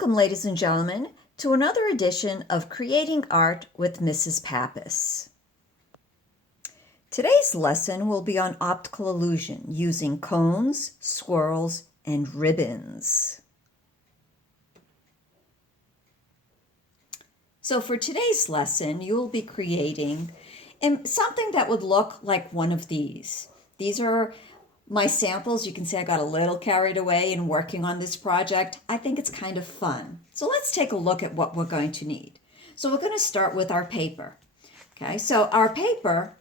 Welcome, ladies and gentlemen, to another edition of Creating Art with Mrs. Pappas. Today's lesson will be on optical illusion using cones, swirls, and ribbons. So for today's lesson, you will be creating something that would look like one of these. These are my samples. You can see I got a little carried away in working on this project. I think it's kind of fun. So let's take a look at what we're going to need. So we're going to start with our paper. Okay, so our paper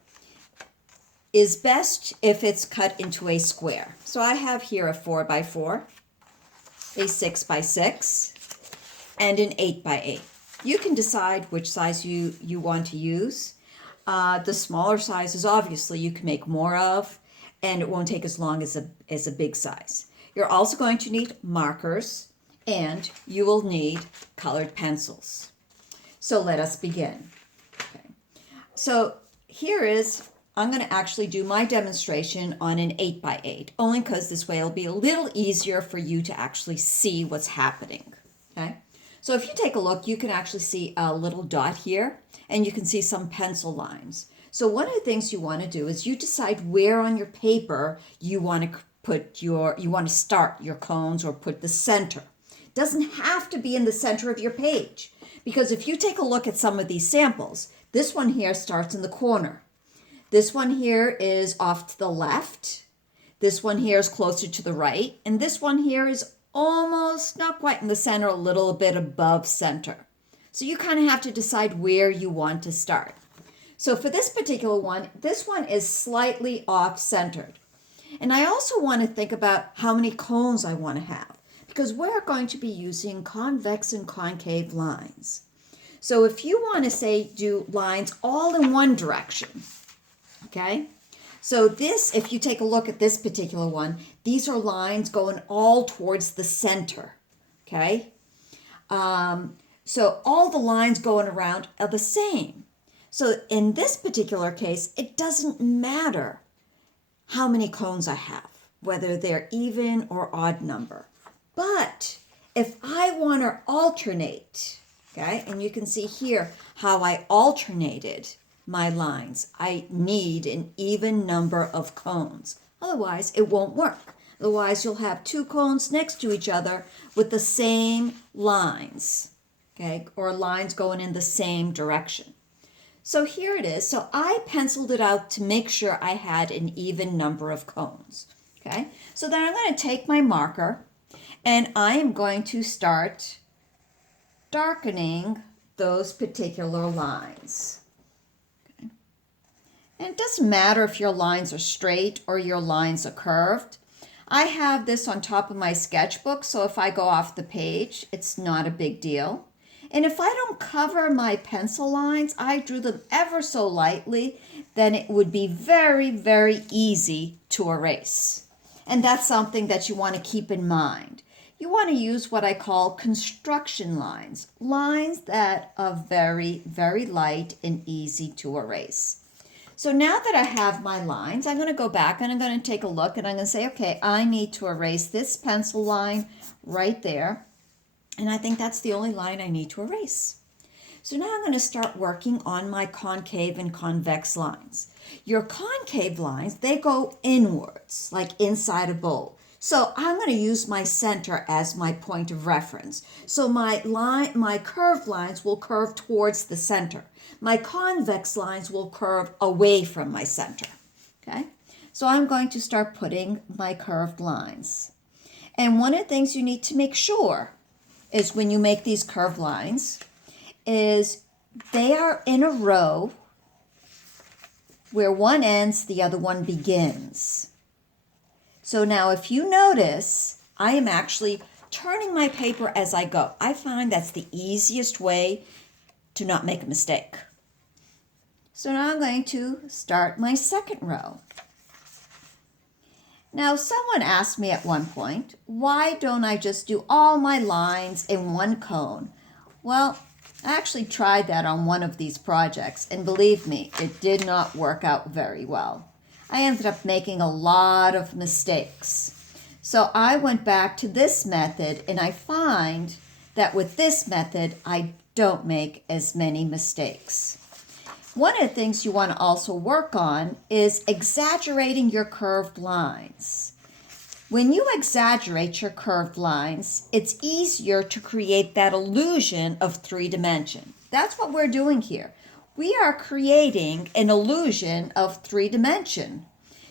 is best if it's cut into a square. So I have here a 4x4, a 6x6, and an 8x8. You can decide which size you want to use. The smaller sizes, obviously, you can make more of, and it won't take as long as a big size. You're also going to need markers, and you will need colored pencils. So let us begin. Okay. So I'm going to actually do my demonstration on an 8x8, only because this way it'll be a little easier for you to actually see what's happening. Okay. So if you take a look, you can actually see a little dot here, and you can see some pencil lines. So one of the things you want to do is you decide where on your paper you want to start your cones or put the center. It doesn't have to be in the center of your page, because if you take a look at some of these samples, this one here starts in the corner. This one here is off to the left. This one here is closer to the right, and this one here is almost not quite in the center, a little bit above center. So you kind of have to decide where you want to start. So for this particular one, this one is slightly off-centered. And I also want to think about how many cones I want to have, because we're going to be using convex and concave lines. So if you want to say do lines all in one direction, okay? So this, if you take a look at this particular one, these are lines going all towards the center, okay? So all the lines going around are the same. So in this particular case, it doesn't matter how many cones I have, whether they're even or odd number. But if I want to alternate, okay, and you can see here how I alternated my lines, I need an even number of cones. Otherwise, it won't work. Otherwise, you'll have two cones next to each other with the same lines, okay, or lines going in the same direction. So here it is. So I penciled it out to make sure I had an even number of cones. Okay. So then I'm going to take my marker and I am going to start darkening those particular lines. Okay. And it doesn't matter if your lines are straight or your lines are curved. I have this on top of my sketchbook, so if I go off the page, it's not a big deal. And if I don't cover my pencil lines, I drew them ever so lightly, then it would be very, very easy to erase. And that's something that you want to keep in mind. You want to use what I call construction lines, lines that are very, very light and easy to erase. So now that I have my lines, I'm going to go back and I'm going to take a look and I'm going to say, okay, I need to erase this pencil line right there. And I think that's the only line I need to erase. So now I'm going to start working on my concave and convex lines. Your concave lines, they go inwards, like inside a bowl. So I'm going to use my center as my point of reference. So my curved lines will curve towards the center. My convex lines will curve away from my center. Okay? So I'm going to start putting my curved lines. And one of the things you need to make sure is when you make these curved lines is they are in a row where one ends, the other one begins. So now if you notice, I am actually turning my paper as I go. I find that's the easiest way to not make a mistake. So now I'm going to start my second row. Now, someone asked me at one point, why don't I just do all my lines in one cone? Well, I actually tried that on one of these projects, and believe me, it did not work out very well. I ended up making a lot of mistakes. So I went back to this method, and I find that with this method, I don't make as many mistakes. One of the things you want to also work on is exaggerating your curved lines. When you exaggerate your curved lines, it's easier to create that illusion of 3 dimension. That's what we're doing here. We are creating an illusion of 3 dimension.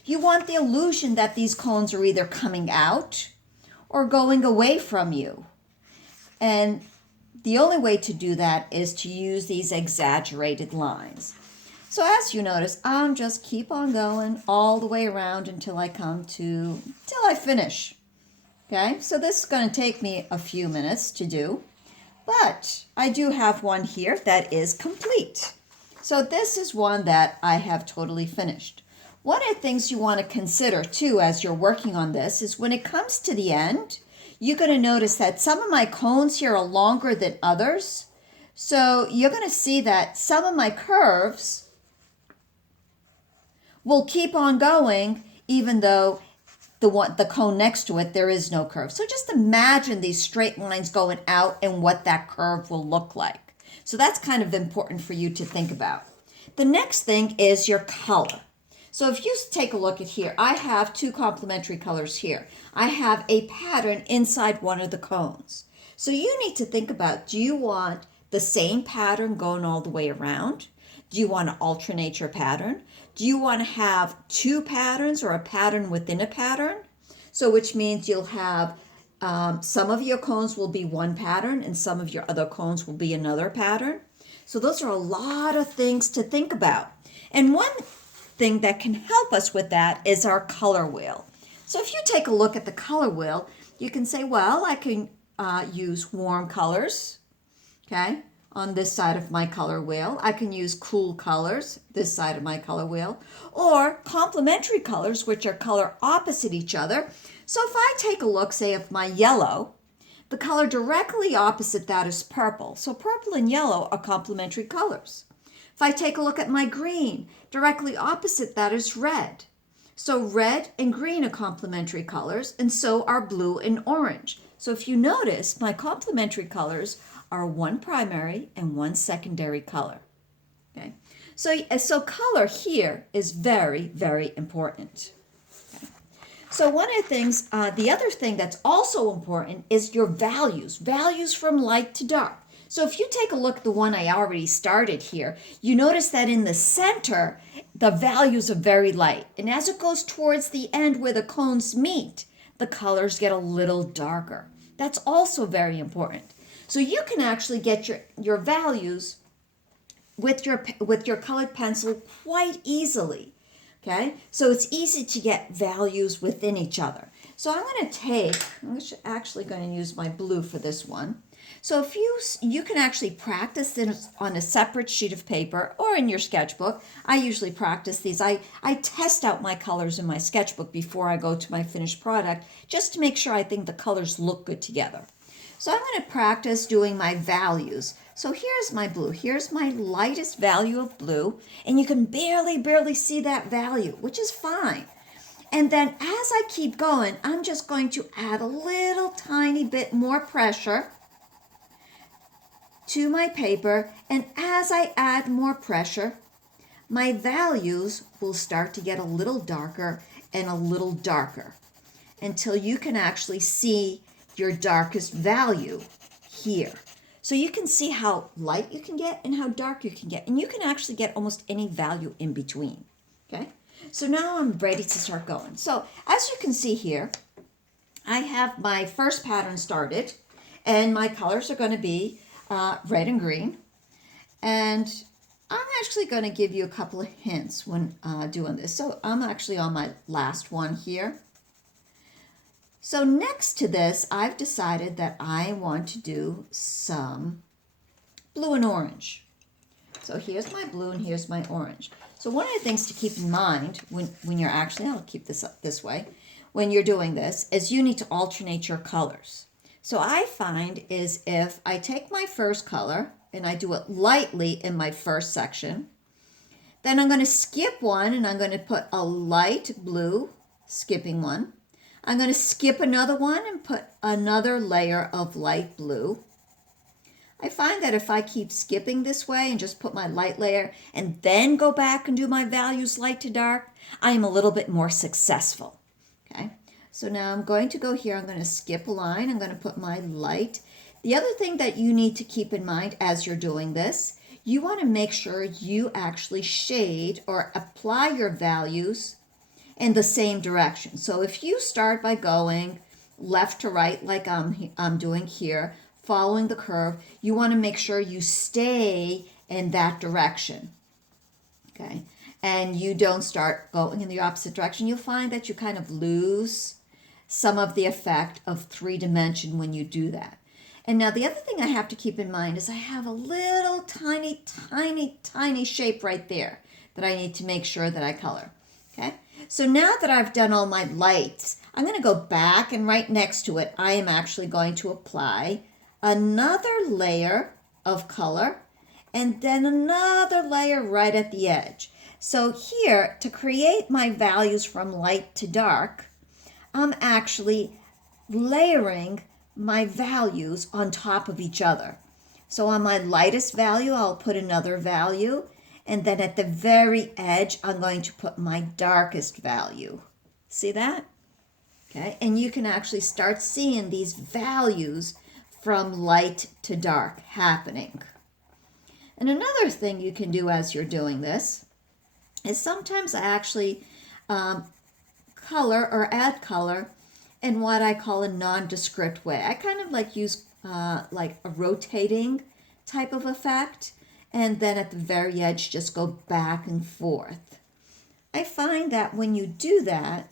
You want the illusion that these cones are either coming out or going away from you. And the only way to do that is to use these exaggerated lines. So as you notice, I'm just keep on going all the way around until I finish. Okay, so this is going to take me a few minutes to do, but I do have one here that is complete. So this is one that I have totally finished. One of the things you want to consider too as you're working on this is when it comes to the end, you're going to notice that some of my cones here are longer than others. So you're going to see that some of my curves will keep on going even though the cone next to it, there is no curve. So just imagine these straight lines going out and what that curve will look like. So that's kind of important for you to think about. The next thing is your color. So if you take a look at here, I have 2 complementary colors here. I have a pattern inside one of the cones. So you need to think about, do you want the same pattern going all the way around? Do you want to alternate your pattern? Do you want to have 2 patterns or a pattern within a pattern? So which means you'll have some of your cones will be one pattern and some of your other cones will be another pattern. So those are a lot of things to think about. And one thing that can help us with that is our color wheel. So if you take a look at the color wheel, you can say, well, I can use warm colors, okay, on this side of my color wheel. I can use cool colors, this side of my color wheel, or complementary colors, which are color opposite each other. So if I take a look, say, of my yellow, the color directly opposite that is purple. So purple and yellow are complementary colors. If I take a look at my green, directly opposite that is red. So red and green are complementary colors, and so are blue and orange. So if you notice, my complementary colors are one primary and one secondary color. Okay, so color here is very, very important. Okay. So one of the things, the other thing that's also important is your values from light to dark. So if you take a look at the one I already started here, you notice that in the center, the values are very light. And as it goes towards the end where the cones meet, the colors get a little darker. That's also very important. So you can actually get your values with your colored pencil quite easily. Okay? So it's easy to get values within each other. So I'm actually going to use my blue for this one. So if you can actually practice this on a separate sheet of paper or in your sketchbook. I usually practice these. I test out my colors in my sketchbook before I go to my finished product just to make sure I think the colors look good together. So I'm going to practice doing my values. So here's my blue. Here's my lightest value of blue. And you can barely see that value, which is fine. And then as I keep going, I'm just going to add a little tiny bit more pressure to my paper, and as I add more pressure, my values will start to get a little darker and a little darker until you can actually see your darkest value here. So you can see how light you can get and how dark you can get, and you can actually get almost any value in between. Okay, so now I'm ready to start going. So as you can see here, I have my first pattern started, and my colors are going to be red and green. And I'm actually going to give you a couple of hints when doing this. So I'm actually on my last one here. So next to this, I've decided that I want to do some blue and orange. So here's my blue and here's my orange. So one of the things to keep in mind when you're actually, I'll keep this up this way, when you're doing this, is you need to alternate your colors. So I find is if I take my first color and I do it lightly in my first section, then I'm going to skip one and I'm going to put a light blue, skipping one. I'm going to skip another one and put another layer of light blue. I find that if I keep skipping this way and just put my light layer and then go back and do my values light to dark, I am a little bit more successful. Okay, so now I'm going to go here, I'm going to skip a line, I'm going to put my light. The other thing that you need to keep in mind as you're doing this, you want to make sure you actually shade or apply your values in the same direction. So if you start by going left to right like I'm doing here, following the curve, you want to make sure you stay in that direction. Okay, and you don't start going in the opposite direction. You'll find that you kind of lose some of the effect of 3-dimension when you do that. And now the other thing I have to keep in mind is I have a little tiny shape right there that I need to make sure that I color. Okay, so now that I've done all my lights, I'm going to go back, and right next to it I am actually going to apply another layer of color and then another layer right at the edge. So here, to create my values from light to dark, I'm actually layering my values on top of each other. So on my lightest value, I'll put another value, and then at the very edge, I'm going to put my darkest value. See that? Okay, and you can actually start seeing these values from light to dark happening. And another thing you can do as you're doing this is sometimes I actually color or add color in what I call a nondescript way. I kind of like use like a rotating type of effect, and then at the very edge just go back and forth. I find that when you do that,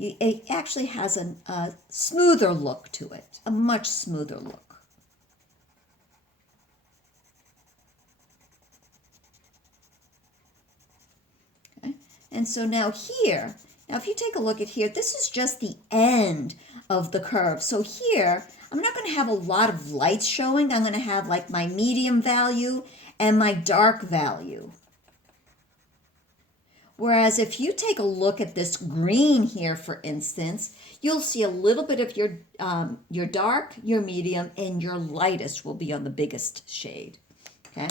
it actually has a smoother look to it, a much smoother look. Okay. And so now here, if you take a look at here, this is just the end of the curve. So here, I'm not going to have a lot of lights showing. I'm going to have like my medium value and my dark value. Whereas if you take a look at this green here, for instance, you'll see a little bit of your dark, your medium, and your lightest will be on the biggest shade. Okay.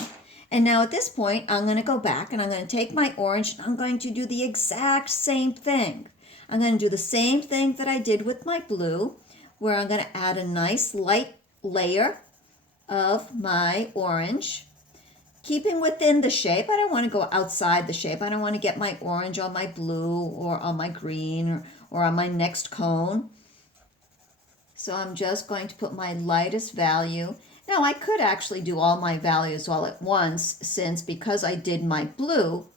And now at this point, I'm going to go back and I'm going to take my orange and I'm going to do the exact same thing. I'm going to do the same thing that I did with my blue, where I'm going to add a nice light layer of my orange. Keeping within the shape, I don't want to go outside the shape. I don't want to get my orange on my blue or on my green or on my next cone. So I'm just going to put my lightest value. Now I could actually do all my values all at once, since because I did my blue,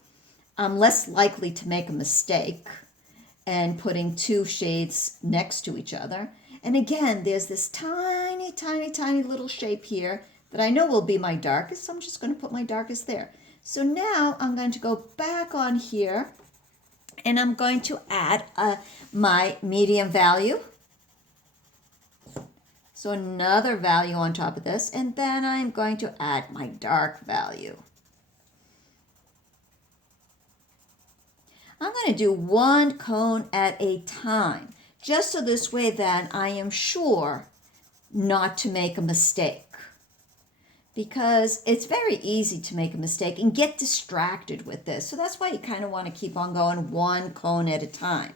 I'm less likely to make a mistake and putting two shades next to each other. And again, there's this tiny little shape here that I know will be my darkest, so I'm just going to put my darkest there. So now I'm going to go back on here and I'm going to add my medium value. So another value on top of this, and then I'm going to add my dark value. I'm going to do one cone at a time, just so this way then I am sure not to make a mistake. Because it's very easy to make a mistake and get distracted with this. So that's why you kind of want to keep on going one cone at a time.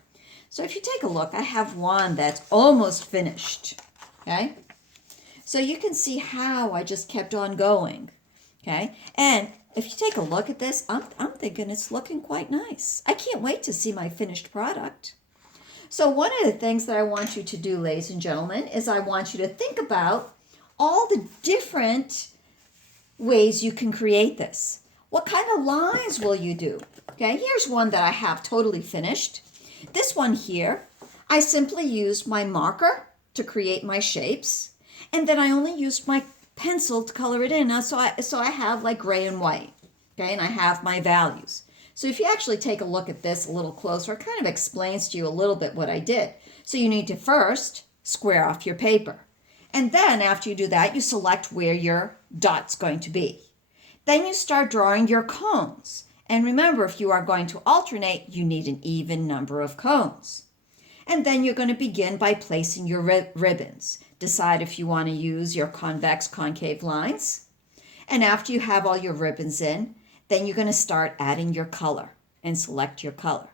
So if you take a look, I have one that's almost finished. Okay? So you can see how I just kept on going. Okay? And if you take a look at this, I'm thinking it's looking quite nice. I can't wait to see my finished product. So one of the things that I want you to do, ladies and gentlemen, is I want you to think about all the different ways you can create this. What kind of lines will you do? Okay, here's one that I have totally finished. This one here, I simply used my marker to create my shapes, and then I only used my pencil to color it in. So I have like gray and white, okay, and I have my values. So if you actually take a look at this a little closer, it kind of explains to you a little bit what I did. So you need to first square off your paper. And then after you do that, you select where your dot's going to be. Then you start drawing your cones. And remember, if you are going to alternate, you need an even number of cones. And then you're going to begin by placing your ribbons. decide if you want to use your convex concave lines. And after you have all your ribbons in, then you're going to start adding your color and select your color.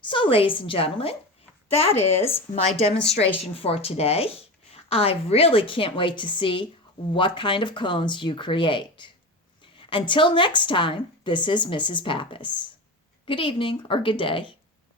So ladies and gentlemen, that is my demonstration for today. I really can't wait to see what kind of cones you create. Until next time, this is Mrs. Pappas. Good evening or good day.